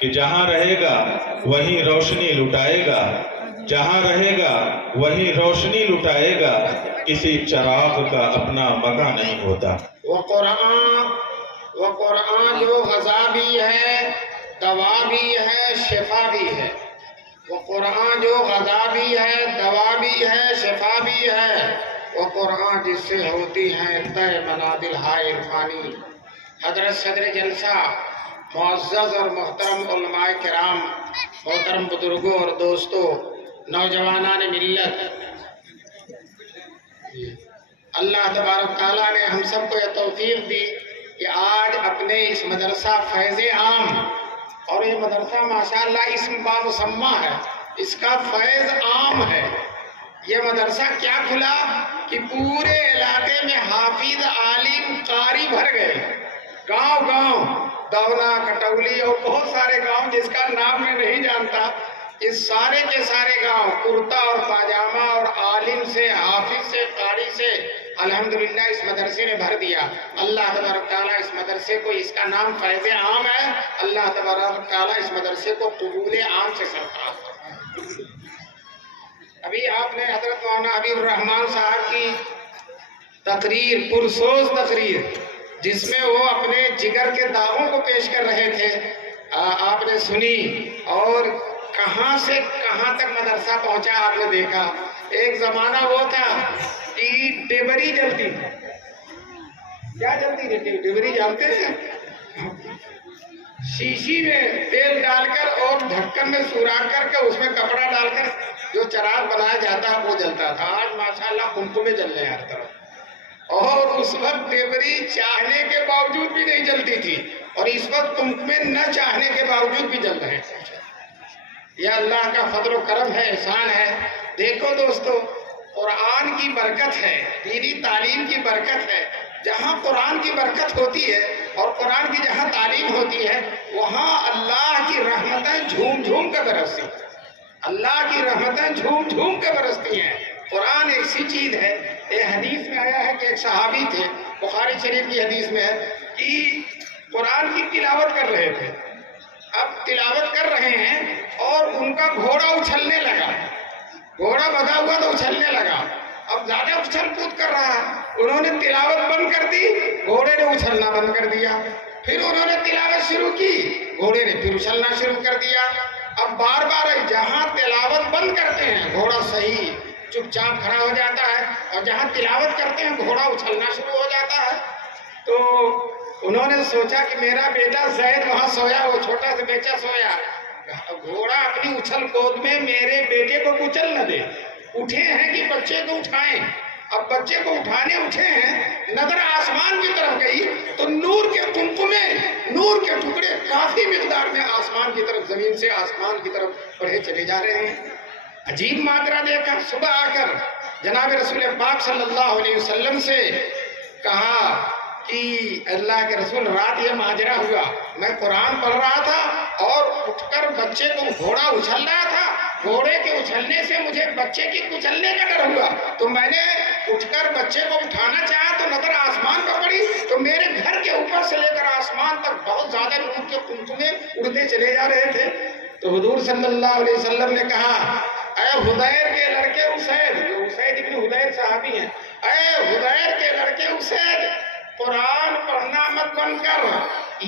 کہ جہاں رہے گا وہیں روشنی لٹائے گا، جہاں رہے گا وہیں روشنی لٹائے گا، کسی چراغ کا اپنا مکان نہیں ہوتا۔ وہ قرآن جو غذا بھی ہے، دوا بھی ہے، شفا بھی ہے۔ وہ قرآن جو غذا بھی ہے، دوا بھی ہے، شفا بھی ہے۔ وہ قرآن جس سے ہوتی ہیں طے منازل ہائے عرفانی۔ حضرت صدر جلسہ، معزز اور محترم علماء کرام، محترم بزرگوں اور دوستوں، نوجوانان ملت، اللہ تبارک تعالیٰ نے ہم سب کو یہ توفیق دی کہ آج اپنے اس مدرسہ فیض عام، اور یہ مدرسہ ماشاءاللہ اسم بامسمہ ہے، اس کا فیض عام ہے۔ یہ مدرسہ کیا کھلا کہ پورے علاقے میں حافظ، عالم، قاری بھر گئے، گاؤں گاؤں، دونا، کٹولی اور بہت سارے گاؤں جس کا نام میں نہیں جانتا، اس سارے کے سارے گاؤں کرتا اور پاجامہ اور عالم سے، حافظ سے، قاری سے الحمدللہ اس مدرسے نے بھر دیا۔ اللہ تبارک تعالیٰ اس مدرسے کو، اس کا نام فیض عام ہے، اللہ تبارک تعالیٰ اس مدرسے کو قبول عام سے سرفراز فرمائے۔ ابھی آپ نے حضرت مولانا حبیب الرحمان صاحب کی تقریر، پرسوز تقریر، جس میں وہ اپنے جگر کے داغوں کو پیش کر رہے تھے، آپ نے سنی، اور کہاں سے کہاں تک مدرسہ پہنچا آپ نے دیکھا۔ ایک زمانہ وہ تھا کہ ڈیبری جلتی تھی۔ کیا جلتی تھی؟ ڈیبری جانتے ہیں؟ شیشی میں تیل ڈال کر اور ڈھکن میں سوراخ کر کے اس میں کپڑا ڈال کر جو چراغ بنایا جاتا ہے وہ جلتا تھا۔ آج ماشاءاللہ قمقمے جل رہے ہیں ہر طرف، اور اس وقت ڈیبری چاہنے کے باوجود بھی نہیں جلتی تھی، اور اس وقت قمقمے نہ چاہنے کے باوجود بھی جل رہے ہیں۔ یہ اللہ کا فضل و کرم ہے، احسان ہے۔ دیکھو دوستو، قرآن کی برکت ہے، دینی تعلیم کی برکت ہے۔ جہاں قرآن کی برکت ہوتی ہے اور قرآن کی جہاں تعلیم ہوتی ہے، وہاں اللہ کی رحمتیں جھوم جھوم کر برستی ہیں۔ اللہ کی رحمتیں جھوم جھوم کر برستی ہیں۔ قرآن ایسی چیز ہے، ایک حدیث میں آیا ہے کہ ایک صحابی تھے، بخاری شریف کی حدیث میں ہے کہ قرآن کی تلاوت کر رہے تھے۔ اب تلاوت کر رہے ہیں اور ان کا گھوڑا اچھلنے لگا، گھوڑا بندھا ہوا تو اچھلنے لگا، اب زیادہ اچھل کود کر رہا ہے۔ انہوں نے تلاوت بند کر دی، گھوڑے نے اچھلنا بند کر دیا۔ پھر انہوں نے تلاوت شروع کی، گھوڑے نے پھر اچھلنا شروع کر دیا۔ اب بار بار جہاں تلاوت بند کرتے ہیں گھوڑا صحیح چپ چاپ کھڑا ہو جاتا ہے، اور جہاں تلاوت کرتے ہیں گھوڑا اچھلنا شروع ہو جاتا ہے۔ تو انہوں نے سوچا کہ میرا بیٹا زید وہاں سویا، وہ چھوٹا سا بیٹا سویا، گھوڑا اپنی اچھل کود میں میرے بیٹے کو کچل نہ دے۔ اٹھے ہیں کہ بچے کو اٹھائیں۔ اب بچے کو اٹھانے اٹھے ہیں، نظر آسمان کی طرف گئی تو نور کے قمقمے، نور کے ٹکڑے کافی مقدار میں آسمان کی طرف، زمین سے آسمان کی طرف بڑھے چلے جا رہے ہیں۔ عجیب ماجرا دیکھا۔ صبح آ کر جناب رسول پاک صلی اللہ علیہ وسلم سے کہا کہ اللہ کے رسول، رات یہ ماجرا ہوا، میں قرآن پڑھ رہا تھا اور اٹھ کر بچے کو گھوڑا اچھل رہا تھا، گھوڑے کے اچھلنے سے مجھے بچے کی کچلنے کا ڈر ہوا، تو میں نے اٹھ کر بچے کو اٹھانا چاہا تو نظر آسمان پر پڑی، تو میرے گھر کے اوپر سے لے کر آسمان تک بہت زیادہ نور کے قمقمے اڑتے چلے جا رہے تھے۔ تو حضور صلی اللہ علیہ وسلم نے کہا، اے حدیر کے لڑکے اسید، جو اسید ابن حدیر صحابی ہیں، اے حدیر کے لڑکے اسید، قرآن پڑھنا مت بند کر،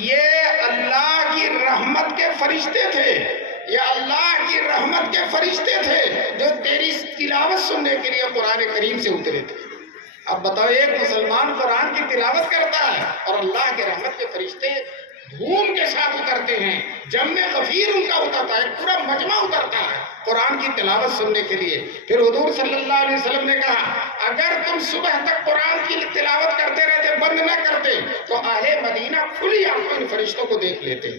یہ اللہ کی رحمت کے فرشتے تھے، یہ اللہ کی رحمت کے فرشتے تھے جو تیری تلاوت سننے کے لیے قرآن کریم سے اترے تھے۔ اب بتاؤ، ایک مسلمان قرآن کی تلاوت کرتا ہے اور اللہ کے رحمت کے فرشتے دھوم کے ساتھ اترتے ہیں، جم غفیر ان کا اترتا ہے، پورا مجمع اترتا ہے قرآن کی تلاوت سننے کے لیے۔ پھر حضور صلی اللہ علیہ وسلم نے کہا، اگر تم صبح تک قرآن کی تلاوت کرتے رہتے، بند نہ کرتے، تو اہل مدینہ کھلی آنکھوں ان فرشتوں کو دیکھ لیتے،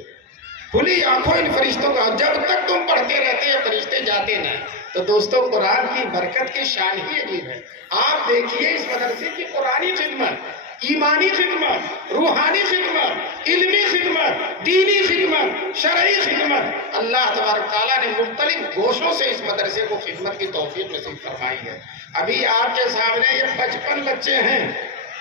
کھلی آنکھوں ان فرشتوں کو، جب تک تم پڑھتے رہتے یہ فرشتے جاتے نہ۔ تو دوستو، قرآن کی برکت کی شان ہی عجیب ہے۔ آپ دیکھیے اس مدرسے کی قرآنی خدمت، ایمانی خدمت، روحانی خدمت، علمی خدمت، دینی خدمت، شرعی خدمت، اللہ تبارک تعالیٰ نے مختلف گوشوں سے اس مدرسے کو خدمت کی توفیق نصیب فرمائی ہے۔ ابھی آپ کے سامنے یہ 55 بچے ہیں،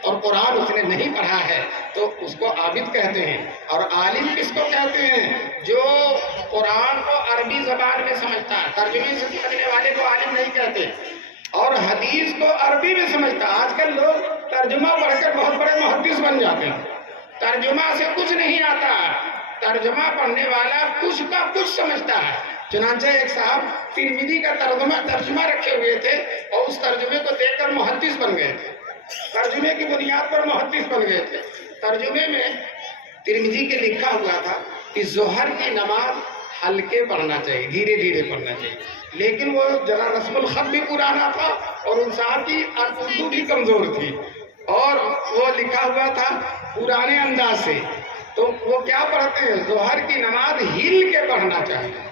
اور قرآن اس نے نہیں پڑھا ہے تو اس کو عابد کہتے ہیں۔ اور عالم کس کو کہتے ہیں؟ جو قرآن کو عربی زبان میں سمجھتا ہے، ترجمے سے سمجھنے والے کو عالم نہیں کہتے، اور حدیث کو عربی میں سمجھتا ہے۔ آج کل لوگ ترجمہ پڑھ کر بہت بڑے محدث بن جاتے ہیں، ترجمہ سے کچھ نہیں آتا، ترجمہ پڑھنے والا کچھ کا کچھ سمجھتا ہے۔ چنانچہ ایک صاحب ترمذی کا ترجمہ رکھے ہوئے تھے اور اس ترجمے کو دیکھ کر محدث بن گئے تھے، ترجمے کی بنیاد پر محدث بن گئے تھے۔ ترجمے میں ترمذی کے لکھا ہوا تھا کہ ظہر کی نماز ہلکے پڑھنا چاہیے، دھیرے دھیرے پڑھنا چاہیے، لیکن وہ ذرا رسم الخط بھی پرانا تھا اور ان صاحب کی اردو بھی کمزور تھی، اور وہ لکھا ہوا تھا پرانے انداز سے، تو وہ کیا پڑھتے ہیں؟ ظہر کی نماز ہل کے پڑھنا چاہیے،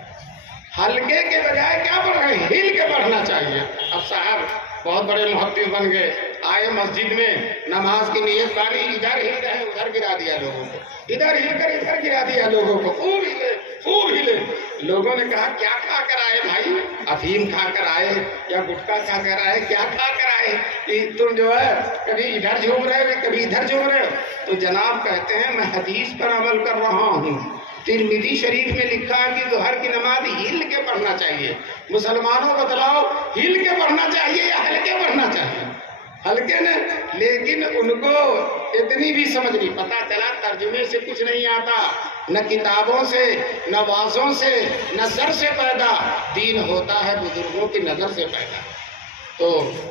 ہلکے کے بجائے کیا پڑھ رہے ہیں؟ ہل کے پڑھنا چاہیے۔ اب صاحب بہت بڑے محدث بن گئے، آئے مسجد میں نماز کی نیت بانی، ادھر ہل رہے ادھر گرا دیا لوگوں کو، ادھر ہل کر ادھر گرا دیا لوگوں کو، خوب ہلے خوب ہلے۔ لوگوں نے کہا کیا کھا کر آئے بھائی؟ افیم کھا کر آئے یا گٹکا کھا کر آئے؟ کیا کھا کر آئے کہ تم جو ہے کبھی ادھر جھوم رہے ہو کبھی ادھر جھوم رہے ہو؟ تو جناب کہتے ہیں میں حدیث پر عمل کر رہا ہوں، ترمذی شریف میں لکھا ہے کہ ظہر کی نماز ہل کے پڑھنا چاہیے۔ مسلمانوں کو بتلاؤ ہل کے پڑھنا چاہیے یا ہلکے پڑھنا چاہیے؟ ہلکے نے، لیکن ان کو اتنی بھی سمجھ نہیں، پتا چلا ترجمے سے کچھ نہیں آتا، نہ کتابوں سے، نہ وعظوں سے، نہ سر سے پیدا، دین ہوتا ہے بزرگوں کی نظر سے پیدا۔ تو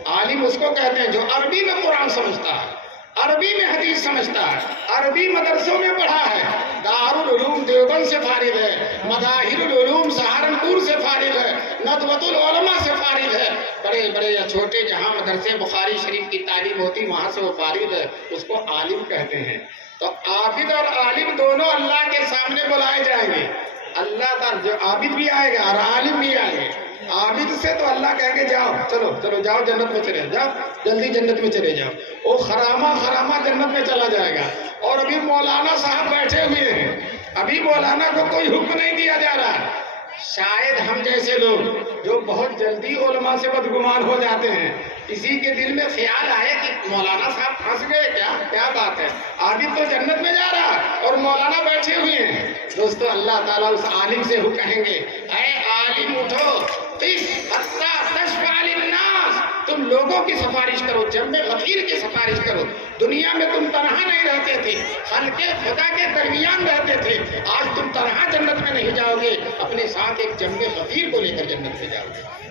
عالم اس کو کہتے ہیں جو عربی میں قرآن سمجھتا ہے، عربی میں حدیث سمجھتا ہے، عربی مدرسوں میں پڑھا ہے، دارالعلوم دیوبند سے فارغ ہے، مظاہر العلوم سہارنپور سے فارغ ہے، ندوۃ العلماء سے فارغ ہے، بڑے بڑے یا چھوٹے جہاں مدرسے بخاری شریف کی تعلیم ہوتی وہاں سے وہ فارغ ہے، اس کو عالم کہتے ہیں۔ تو عابد اور عالم دونوں اللہ کے سامنے بلائے جائیں گے، اللہ تعالیٰ جو عابد بھی آئے گا اور عالم بھی آئے گے۔ عابد سے تو اللہ کہیں گے جاؤ چلو چلو جاؤ جنت میں چلے جاؤ، جلدی جنت میں چلے جاؤ، وہ خرامہ جنت میں چلا جائے گا۔ اور ابھی مولانا صاحب بیٹھے ہوئے ہیں، ابھی مولانا کو کوئی حکم نہیں دیا جا رہا۔ شاید ہم جیسے لوگ جو بہت جلدی علماء سے بدگمان ہو جاتے ہیں، کسی کے دل میں خیال آئے کہ مولانا صاحب پھنس گئے، کیا بات ہے، عابد تو جنت میں جا رہا اور مولانا بیٹھے ہوئے ہیں۔ دوستو اللہ تعالیٰ اس عالم سے کہیں گے اے عالم اٹھو، تم لوگوں کی سفارش کرو، جنب غفیر کی سفارش کرو۔ دنیا میں تم تنہا نہیں رہتے تھے، خلق خدا کے درمیان رہتے تھے، آج تم تنہا جنت میں نہیں جاؤ گے، اپنے ساتھ ایک جنب غفیر کو لے کر جنت میں جاؤ گے۔